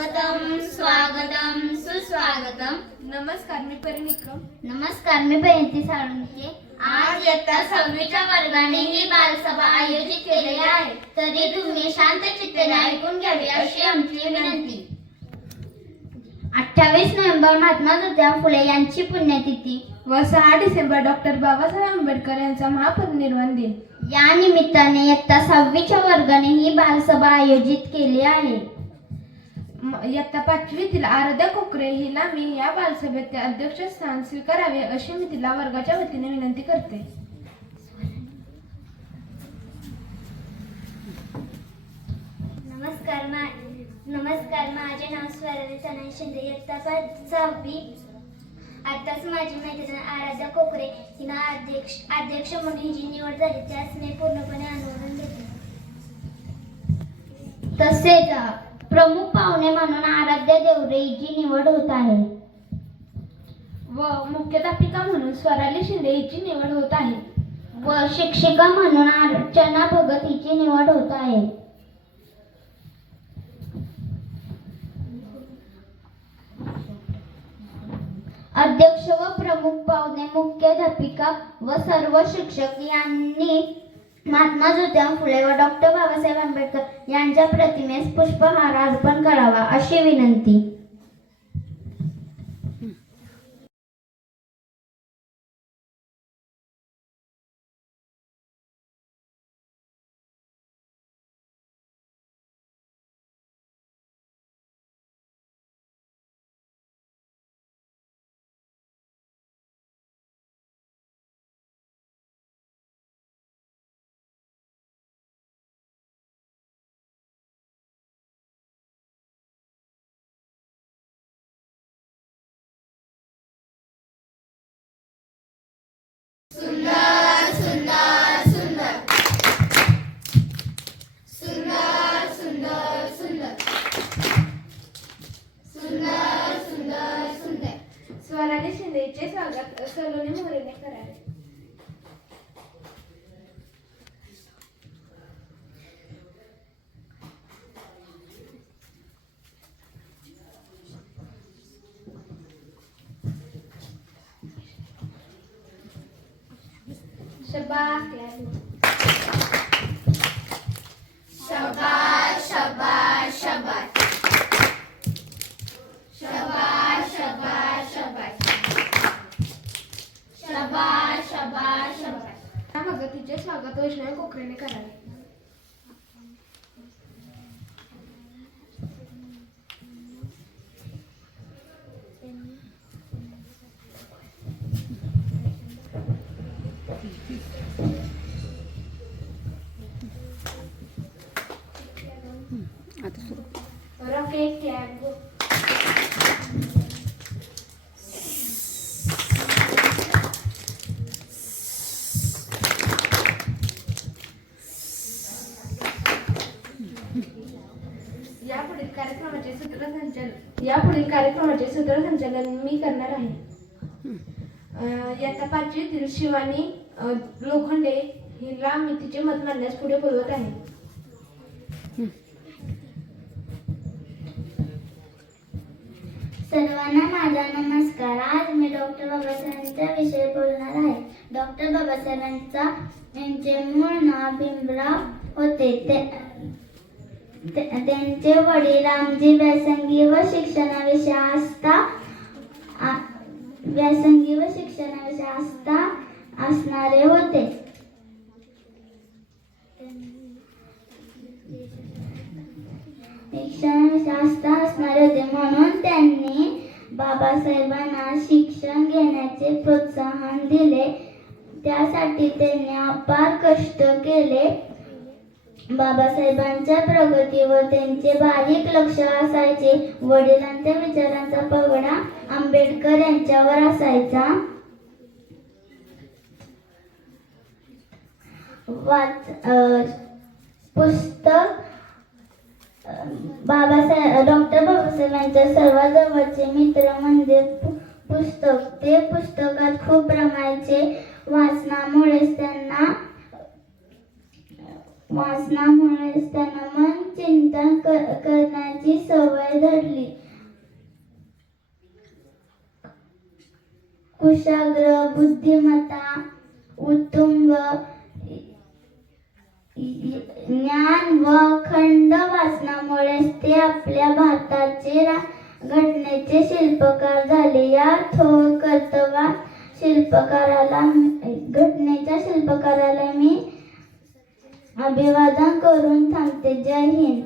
स्वागतम स्वागतम सुस्वागतम. नमस्कार, मी परिनिक्रम. नमस्कार, मी जयंती साळुंखे. आज इयत्ता 6वीच्या वर्गाने ही बालसभा आयोजित केलेली आहे, तरी तुम्ही शांत चित्ताने ऐकून घ्यावी अशी आमची विनंती. 28 नोव्हेंबर महात्मा ज्योतिबा फुले यांची पुण्यतिथी व 6 डिसेंबर डॉक्टर बाबासाहेब आंबेडकर यांचा महापरिनिर्वाण दिन. या निमित्ताने इयत्ता 6वीच्या वर्गाने ही बालसभा आयोजित केली आहे. इयत्ता 5वीतील आराध्या कोकरे हिला मी या बालसभेचे अध्यक्षस्थान स्वीकारावे अशी मी तिला वर्गाच्या वतीने विनंती करते. नमस्कार, माझे नाव स्वराली सनाई शिंदे. इयत्ता 6वी. आताच माझी मैत्रीण आराध्या कोकरे हिनं अध्यक्ष म्हणून हिची निवड झाली, त्यास मी पूर्णपणे अनुमोदन देते. तसेच प्रमुख पाहुणे म्हणून आराध्या देवरे हिची निवड होत आहे व मुख्याध्यापिका म्हणून स्वराली शिंदे हिची निवड होत आहे व शिक्षिका म्हणून अर्चना भगत हिची निवड होत आहे. अध्यक्ष व प्रमुख पाहुणे, मुख्याध्यापिका व सर्व शिक्षक यांनी महात्मा ज्योतिबा फुले व डॉक्टर बाबासाहेब आंबेडकर यांच्या प्रतिमेस पुष्पहार अर्पण करावा अशी विनंती. सुंदर सुंदर सुंदर सुंदर सुंदर सुंदर सुंदर सुंदर सुंदर. स्वराली शिंदेचे स्वागत सलोनी मोरेने करावे. शाबास शाबाश शाबाश शाबाश शाबाश शाबाश शाबाश शाबाश शाबाश शाबाश. भगतीचे स्वागत वैष्णवी कोकरेने करावे. रॉकेट टॅग यापुढील कार्यक्रमाचे सूत्रसंचालन मी करणार आहे. इयत्ता 5वीतील शिवानी लोखंडे हिला मी तिचे मत मांडण्यास पुढे बोलवत आहे. सर्वांना माझा नमस्कार. आज मी डॉक्टर बाबासाहेबांच्या विषयी बोलणार आहे. डॉक्टर बाबासाहेबांचे मूळ नाव भीमराव होते. त्यांचे वडील रामजी व्यासंगी व शिक्षणाविषयी आस्था असणारे होते. म्हणून त्यांनी बाबासाहेबांना शिक्षण घेण्याचे प्रोत्साहन दिले. त्यासाठी त्यांनी अपार कष्ट केले. बाबासाहेबांच्या प्रगतीवर त्यांचे बारीक लक्ष असायचे. वडिलांच्या विचारांचा पगडा आंबेडकर यांच्यावर असायचा. पुस्तक डॉक्टर बाबासाहेबांच्या सर्वात जवळचे मित्र म्हणजे पुस्तक. ते पुस्तकात खूप रमायचे. वाचनामुळेच त्यांना मन चिंतन करण्याची सवय धरली. कुशाग्र, बुद्धिमत्ता, उत्तुंग ज्ञान व खंड वाचनामुळेच ते आपल्या भारताचे घटनेचे शिल्पकार झाले. या थोर कर्तव्यात घटनेच्या शिल्पकाराला मी अभिवादन करून थांबते. जय हिंद.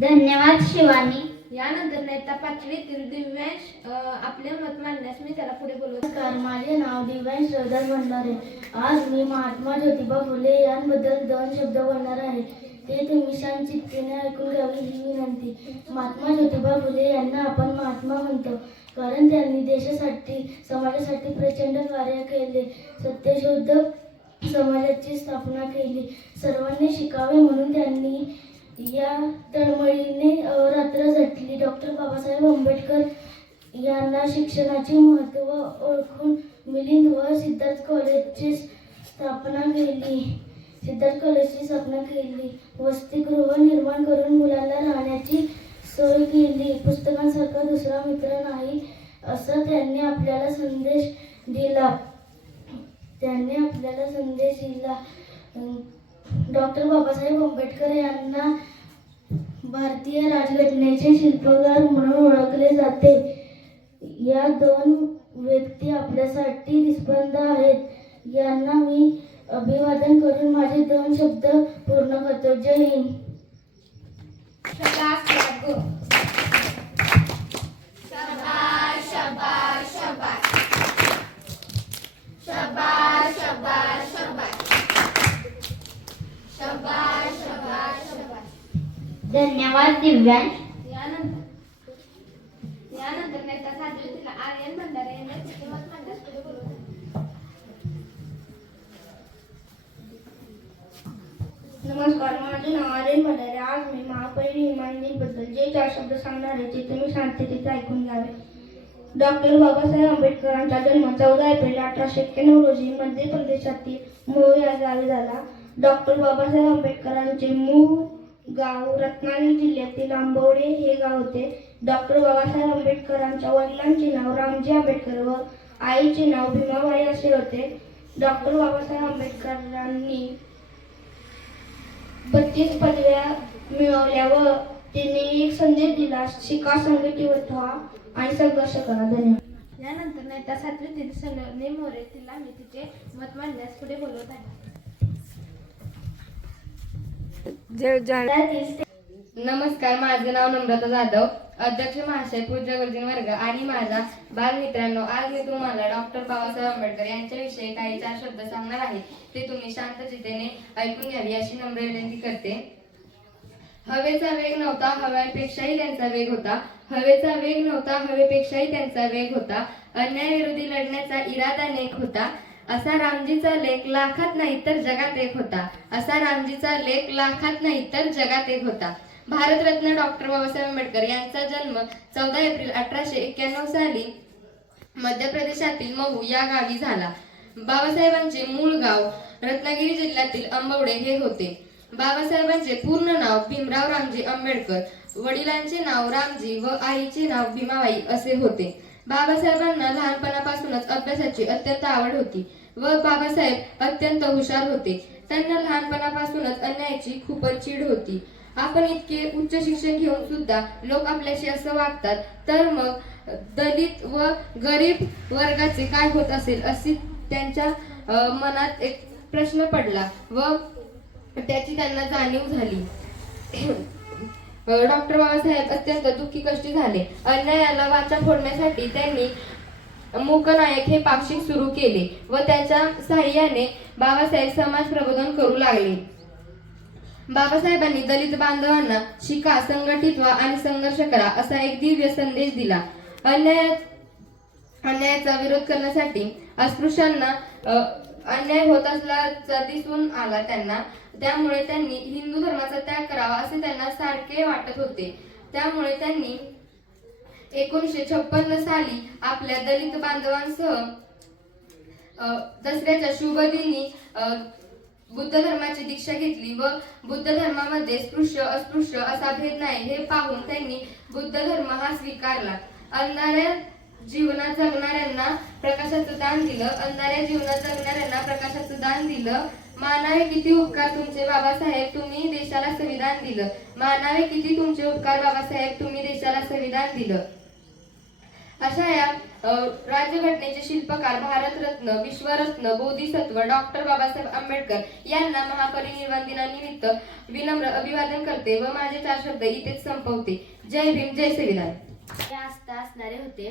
धन्यवाद शिवानी. यानंतर इयत्ता पाचवीतील दिव्यांश आपले मत मांडण्यास मी त्याला पुढे बोलवत. नमस्कार, माझे नाव दिव्यांश श्रीधर भंडारे. आज मी महात्मा ज्योतिबा फुले यांबद्दल 2 शब्द बोलणार आहे. ते तुम्ही शांत चित्तेने ऐकून घ्यावे ही विनंती. महात्मा ज्योतिबा फुले यांना आपण महात्मा म्हणतो कारण त्यांनी देशासाठी समाजासाठी प्रचंड कार्य केले. सत्यशोधक समाजाची स्थापना केली. सर्वांनी शिकावे म्हणून त्यांनी या तळमळीने रात्र झटली. डॉक्टर बाबासाहेब आंबेडकर यांना शिक्षणाचे महत्त्व ओळखून मिलिंद व सिद्धार्थ कॉलेजची स्थापना केली. वसतिगृह निर्माण करून मुलांना राहण्याची सोय केली. पुस्तकांसारखा दुसरा मित्र नाही असा त्यांनी आपल्याला संदेश दिला. डॉक्टर बाबासाहेब आंबेडकर यांना भारतीय राज्यघटनेचे शिल्पकार म्हणून ओळखले जाते. या 2 व्यक्ती आपल्यासाठी निष्पंद आहेत. यांना मी अभिवादन करून माझे 2 शब्द पूर्ण करतो. जय हिंद. धन्यवाद दिव्यांश. यानंतर नेता सातवीतील आर्यन भंडारे यांना तिचे मत मांडण्यास पुढे बोलवत. नमस्कार, माझे नाव आर्यन भंडारे. आज मी महापरिनिर्वाण दिनाबद्दल जे 4 शब्द सांगणार आहे ते तुम्ही शांततेने ऐकून घ्यावे. डॉक्टर बाबासाहेब आंबेडकरांचा जन्म 14 एप्रिल 1891 रोजी मध्य प्रदेशातील मोह या गावी झाला. डॉक्टर बाबासाहेब आंबेडकरांचे मूळ गाव रत्नागिरी जिल्ह्यातील आंबवडे हे गाव होते. डॉक्टर बाबासाहेब आंबेडकरांच्या वडिलांचे नाव रामजी आंबेडकर व आईचे नाव भीमाबाई असे होते. डॉक्टर बाबासाहेब आंबेडकरांनी 32 पदव्या मिळवल्या व त्यांनी एक संदेश दिला, शिका, संघटित व्हा आणि संघर्ष करा. धन्यवाद. यानंतर नेता सातवीतील सलोनी मोरे तिला मी तिचे मत मांडण्यास पुढे बोलवत आहे. नमस्कार, माझे नाव नम्रता जाधव. अध्यक्ष महाशय, पूज्य गुरुजन वर्ग आणि माझ्या बालमित्रांनो, आज मी तुम्हाला डॉक्टर बाबासाहेब आंबेडकर यांच्याविषयी काही 4 शब्द सांगणार आहे. ते तुम्ही शांत चित्तेने ऐकून घ्यावी अशी नम्र विनंती करते. हवेचा वेग नव्हता, हवेपेक्षाही त्यांचा वेग होता. हवेचा वेग नव्हता, हवेपेक्षाही त्यांचा वेग होता. अन्यायाविरोधी लढण्याचा इरादा नेक होता. असा रामजीचा लेख लाखात नाही तर जगात एक होता. असा रामजीचा लेख लाखात नाही तर जगात एक होता. भारतरत्न डॉक्टर बाबासाहेब आंबेडकर यांचा जन्म 14 एप्रिल 1891 साली मध्य प्रदेशातील महू या गावी झाला. बाबासाहेबांचे मूळ गाव रत्नागिरी जिल्ह्यातील आंबवडे हे होते. बाबासाहेबांचे पूर्ण नाव भीमराव रामजी आंबेडकर, वडिलांचे नाव रामजी व आईचे नाव भीमाबाई असे होते. बाबासाहेबांना लहानपणापासूनच अभ्यासाची अत्यंत आवड होती व बाबासाहेब अत्यंत हुशार होते. त्यांना लहानपणापासूनच अन्यायाची खूपच चीड होती. आपण इतके उच्च शिक्षण घेऊन सुद्धा लोक आपल्याशी असं वागतात तर मग दलित व गरीब वर्गाचे काय होत असेल अशी त्यांच्या मनात एक प्रश्न पडला व त्याची त्यांना जाणीव झाली. डॉक्टर बाबासाहेब अत्यंत दुःखी कष्टी झाले. अन्यायाला वाचा फोडण्यासाठी त्यांनी मूकनायक हे पाक्षिक सुरू केले व त्याच्या साहाय्याने बाबासाहेब समाज प्रबोधन करू लागले. बाबासाहेबांनी दलित बांधवांना शिका, संघटित व्हा आणि संघर्ष करा असा एक दिव्य संदेश दिला. अन्यायाचा विरोध करण्यासाठी अस्पृश्यांना अन्याय होत असल्याचा दिसून आला त्यांना. त्यामुळे त्यांनी हिंदू धर्माचा त्याग करावा असे त्यांना सारखे वाटत होते. त्यामुळे त्यांनी 1956 साली आपल्या दलित बांधवांसह दसऱ्याच्या शुभ दिनी बुद्ध धर्माची दीक्षा घेतली व बुद्ध धर्मामध्ये स्पृश्य अस्पृश्य असा भेद नाही हे पाहून त्यांनी बुद्ध धर्म हा स्वीकारला. अंधाऱ्या जीवनात जगणाऱ्यांना प्रकाशाचं दान दिलं. अंधाऱ्या जीवनात जगणाऱ्यांना प्रकाशाचं दान दिलं. मानावे किती उपकार तुमचे बाबासाहेब, तुम्ही देशाला संविधान दिलं. मानावे किती तुमचे उपकार बाबासाहेब, तुम्ही देशाला संविधान दिलं. अशा या राज्यघटनेचे शिल्पकार, भारतरत्न, विश्वरत्न, बोधिसत्व डॉक्टर बाबासाहेब आंबेडकर यांना महापरिनिर्वाण दिनानिमित्त विनम्र अभिवादन करते व माझे 4 शब्द इथेच संपवते. जय भीम, जय संविधान. हे आस्था असणारे होते.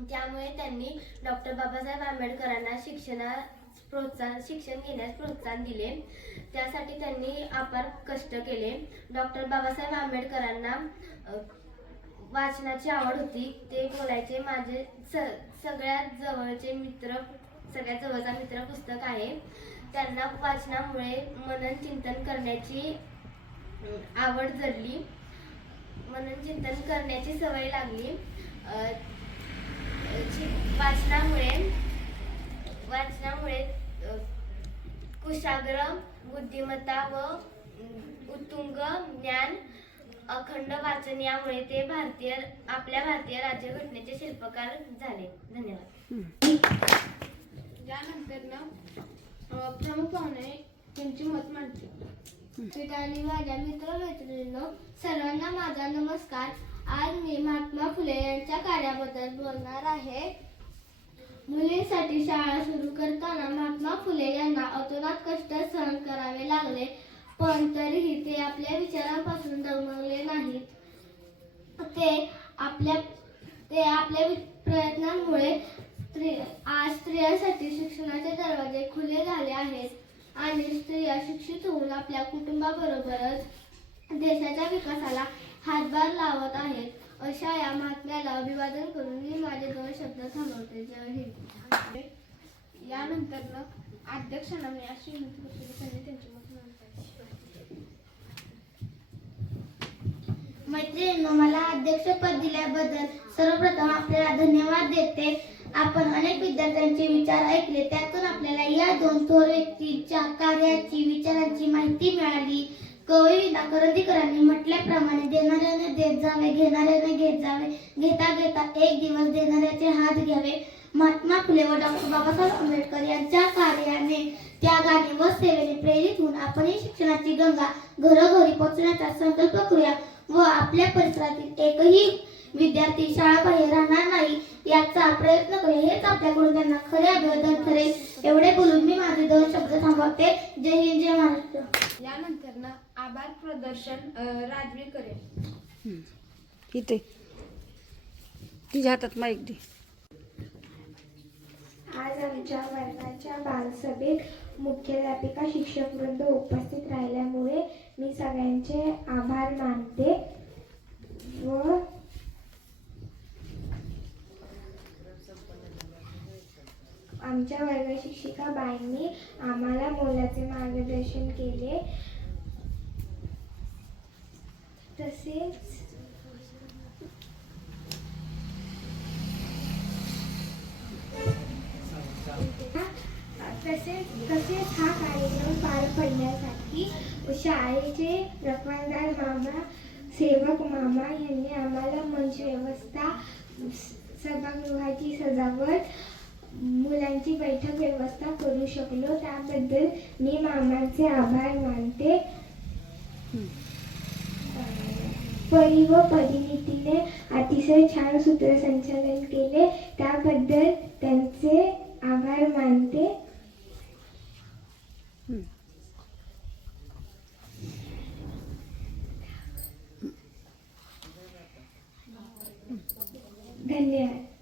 त्यामुळे त्यांनी डॉक्टर बाबासाहेब आंबेडकरांना शिक्षण घेण्यास प्रोत्साहन दिले. त्यासाठी त्यांनी अपार कष्ट केले. डॉक्टर बाबासाहेब आंबेडकरांना वाचनाची आवड होती. ते बोलायचे, माझे सगळ्यात जवळचा मित्र पुस्तक आहे. त्यांना वाचनामुळे मनन चिंतन करण्याची आवड जडली. मनन चिंतन करण्याची सवय लागली. वाचनामुळे कुशाग्र बुद्धिमत्ता व उत्तुंग ज्ञान, अखंड वाचन यामुळे ते आपल्या भारतीय राज्यघटनेचे शिल्पकार झाले. धन्यवाद. यानंतर प्रमुख पाहुणे त्यांची मत मांडतील. आणि माझ्या मित्रमैत्रिणींनो, सर्वांना माझा नमस्कार. आज मी महात्मा फुले यांच्या कार्याबद्दल बोलणार आहे. मुलींसाठी शाळा सुरू करताना महात्मा फुले यांना अतोनात कष्ट सहन करावे लागले, पण तरीही ते आपल्या विचारांपासून डगमगले नाहीत. ते आपल्या प्रयत्नांमुळे आज स्त्रियांसाठी शिक्षणाचे दरवाजे खुले झाले आहेत आणि स्त्रिया शिक्षित होऊन आपल्या कुटुंबाबरोबरच देशाच्या विकासाला हातभार लावत आहेत. अशा या महात्म्याला अभिवादन करून मी माझे 2 शब्द थांबवते. जय हिंद. यानंतर अध्यक्षांना मी अशी विनंती करते की त्यांनी त्यांची मत मांडावी. मैत्रिणींनो, मला अध्यक्षपद दिल्याबद्दल सर्वप्रथम आपल्याला धन्यवाद देते. आपण अनेक विद्यार्थ्यांचे विचार ऐकले, त्यातून आपल्याला या 2 थोर व्यक्तींच्या कार्याची, विचारांची माहिती मिळाली. कवी विना करंदीकरांनी म्हटल्याप्रमाणे देणाऱ्याने देत जावे, घेणाऱ्याने घेत जावे, घेता घेता एक दिवस देणाऱ्याचे हात घ्यावे. महात्मा फुले व डॉक्टर बाबासाहेब आंबेडकर यांच्या कार्याने, त्यागाने व सेवेने प्रेरित होऊन आपणही शिक्षणाची गंगा घरोघरी पोहोचण्याचा संकल्प करूया व आपल्या परिसरातील एकही विद्यार्थी शाळाबाहेर राहणार नाही याचा प्रयत्न करूया. हेच आपल्याकडून त्यांना खरे अभिवादन ठरेल. एवढे बोलून मी माझे 2 शब्द थांबवते. जय हिंद, जय महाराष्ट्र. यानंतर आभार प्रदर्शन राजवी करेल. इथे तिच्या हातात माईक दे. आज आमच्या वर्गाच्या बालसभेत मुख्याध्यापिका, शिक्षक वृंद उपस्थित राहिल्यामुळे मी सगळ्यांचे आभार मानते व आमच्या वर्ग शिक्षिका बाईंनी आम्हाला मोलाचे मार्गदर्शन केले. तसेच हा कार्यक्रम पार पडण्यासाठी शाळेचे रखवालदार मामा, सेवक मामा यांनी आम्हाला मंच व्यवस्था, सभागृहाची सजावट, मुलांची बैठक व्यवस्था करू शकलो, त्याबद्दल मी मामांचे आभार मानते. परी व परिणितीने अतिशय छान सूत्रसंचालन केले, त्याबद्दल त्यांचे आभार मानते. धन्यवाद.